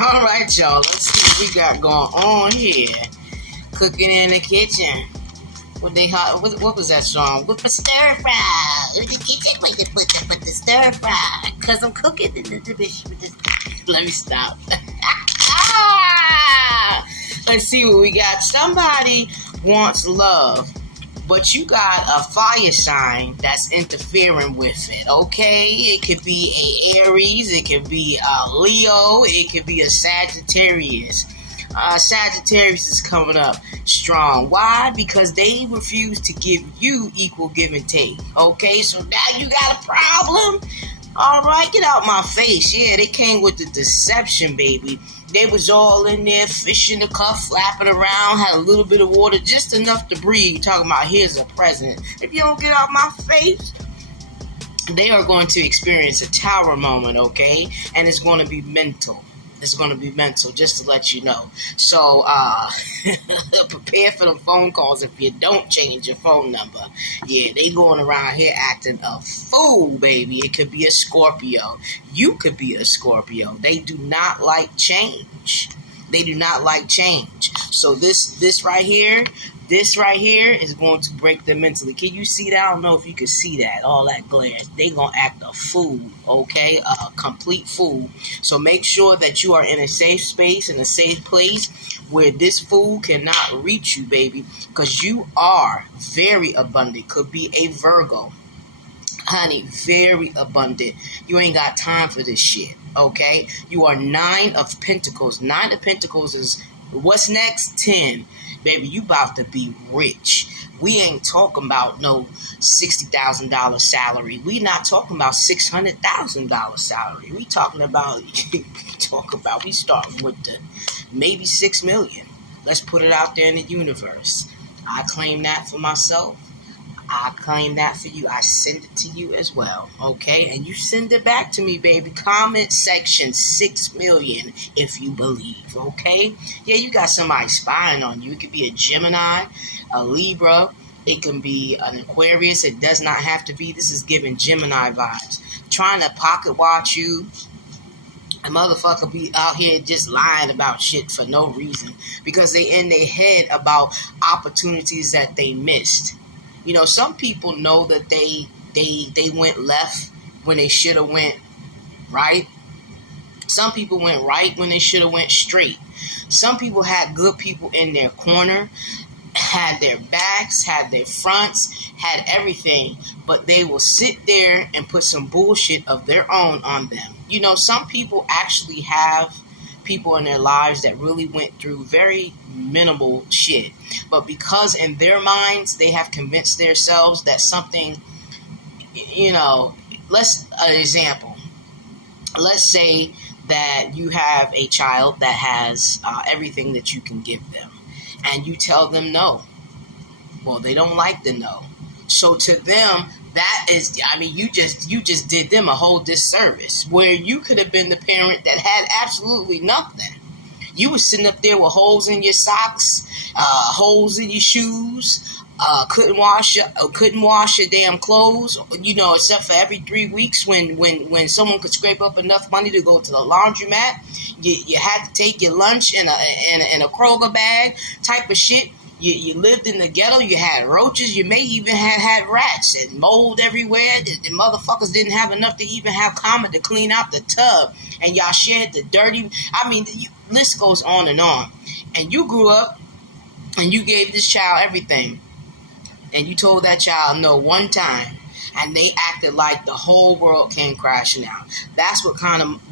All right, y'all. Let's see what we got going on here. Cooking in the kitchen. What was that song? With the stir fry. In the kitchen with the stir fry. Cause I'm cooking in the dish with this. Let me stop. Let's see what we got. Somebody wants love, but you got a fire sign that's interfering with it, okay? It could be a Aries, it could be a Leo, it could be a Sagittarius. Sagittarius is coming up strong. Why? Because they refuse to give you equal give and take, okay? So now you got a problem? All right, get out my face. Yeah, they came with the deception, baby. They was all in there, fish in the cup, flapping around, had a little bit of water, just enough to breathe, talking about here's a present. If you don't get out my face, they are going to experience a tower moment, okay? And it's going to be mental. It's going to be mental, just to let you know. So, prepare for the phone calls if you don't change your phone number. Yeah, they going around here acting a fool, baby. It could be a Scorpio. You could be a Scorpio. They do not like change. They do not like change. So this right here is going to break them mentally. Can you see that? I don't know if you can see that. All that glare. They gonna act a fool, okay? A complete fool. So make sure that you are in a safe space, in a safe place where this fool cannot reach you, baby. Because you are very abundant. Could be a Virgo. Honey, very abundant. You ain't got time for this shit, okay? You are 9 of Pentacles. 9 of Pentacles is what's next? 10. Baby, you about to be rich. We ain't talking about no $60,000 salary. We not talking about $600,000 salary. We talking about, we starting with the maybe 6 million. Let's put it out there in the universe. I claim that for myself. I claim that for you. I send it to you as well, okay? And you send it back to me, baby. Comment section 6 million if you believe, okay? Yeah, you got somebody spying on you. It could be a Gemini, a Libra. It can be an Aquarius. It does not have to be. This is giving Gemini vibes. Trying to pocket watch you. A motherfucker be out here just lying about shit for no reason because they in their head about opportunities that they missed. You know, some people know that they went left when they should have went right. Some people went right when they should have went straight. Some people had good people in their corner, had their backs, had their fronts, had everything, but they will sit there and put some bullshit of their own on them. You know, some people actually have people in their lives that really went through very minimal shit, but because in their minds they have convinced themselves that something, you know, an example, let's say that you have a child that has everything that you can give them and you tell them no. Well, they don't like the no, so to them that is, I mean, you just did them a whole disservice where you could have been the parent that had absolutely nothing. You were sitting up there with holes in your socks, holes in your shoes, couldn't wash your damn clothes, you know, except for every 3 weeks when someone could scrape up enough money to go to the laundromat. You had to take your lunch in a Kroger bag type of shit. You lived in the ghetto, you had roaches, you may even have had rats and mold everywhere. The motherfuckers didn't have enough to even have common to clean out the tub. And y'all shared the dirty, I mean, the list goes on. And you grew up and you gave this child everything. And you told that child no one time. And they acted like the whole world came crashing out. That's what kind of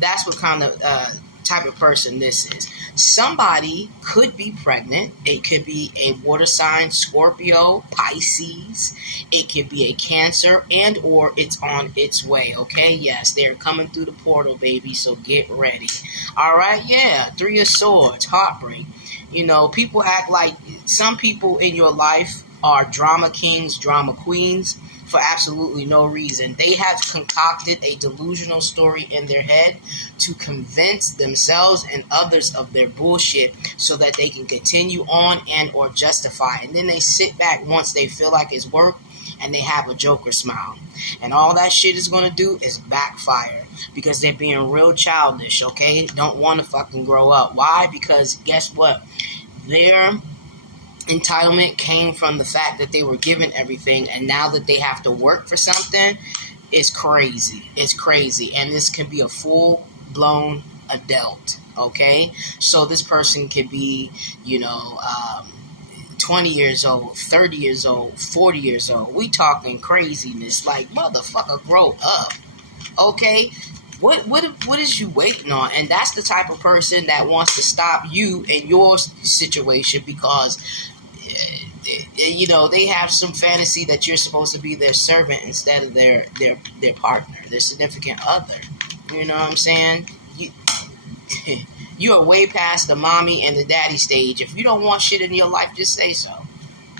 type of person this is. Somebody could be pregnant. It could be a water sign, Scorpio, Pisces. It could be a Cancer, and or it's on its way, okay? Yes, they're coming through the portal, baby, so get ready. All right, yeah, 3 of Swords, heartbreak. You know, people act like some people in your life are drama kings, drama queens, for absolutely no reason. They have concocted a delusional story in their head to convince themselves and others of their bullshit so that they can continue on and or justify. And then they sit back once they feel like it's work and they have a Joker smile. And all that shit is going to do is backfire because they're being real childish, okay? Don't want to fucking grow up. Why? Because guess what? Their entitlement came from the fact that they were given everything, and now that they have to work for something, it's crazy. It's crazy. And this can be a full-blown adult, okay? So this person could be, 20 years old, 30 years old, 40 years old. We talking craziness. Like, motherfucker, grow up, okay? What is you waiting on? And that's the type of person that wants to stop you in your situation because they have some fantasy that you're supposed to be their servant instead of their partner, their significant other. You know what I'm saying? You are way past the mommy and the daddy stage. If you don't want shit in your life, just say so.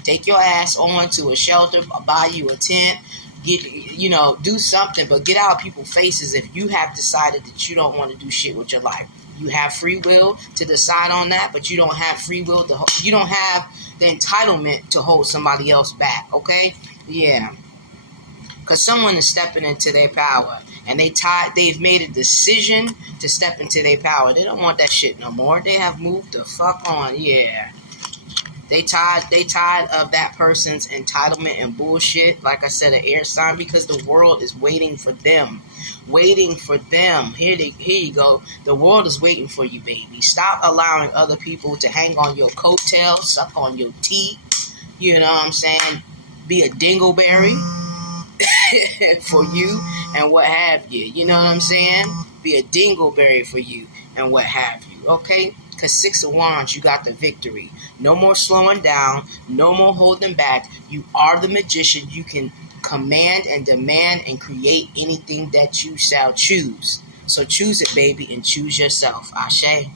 Take your ass on to a shelter, buy you a tent, do something, but get out of people's faces if you have decided that you don't want to do shit with your life. You have free will to decide on that, but you don't have free will you don't have the entitlement to hold somebody else back, okay? Yeah. Because someone is stepping into their power, and they've made a decision to step into their power. They don't want that shit no more. They have moved the fuck on, yeah. They tired of that person's entitlement and bullshit. Like I said, an air sign, because the world is waiting for them. Waiting for them. Here you go. The world is waiting for you, baby. Stop allowing other people to hang on your coattails, suck on your teeth. You know what I'm saying? Be a dingleberry for you and what have you. You know what I'm saying? Be a dingleberry for you and what have you. Okay? Because 6 of Wands, you got the victory. No more slowing down. No more holding back. You are the magician. You can command and demand and create anything that you shall choose. So choose it, baby, and choose yourself. Ashe.